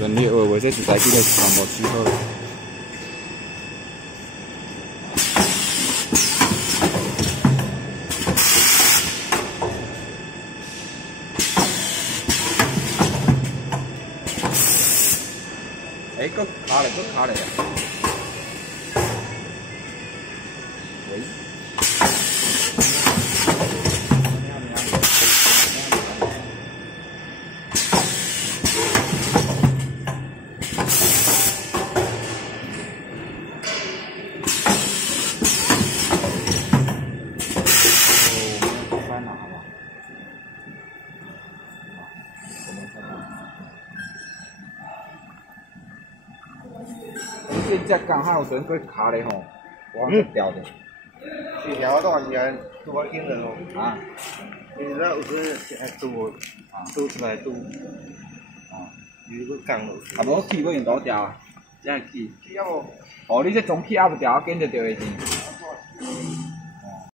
顺利画画，这一台机就全部取好。哎，搁卡嘞，搁卡嘞。喂。 这只刚好有阵过卡咧吼，我掉的。这条到现在多紧了哦。啊。你那有时还多出来多。啊。你个讲了。啊，无气要用倒掉啊，这气。气要无？哦，你这总气压不掉，跟着掉的钱。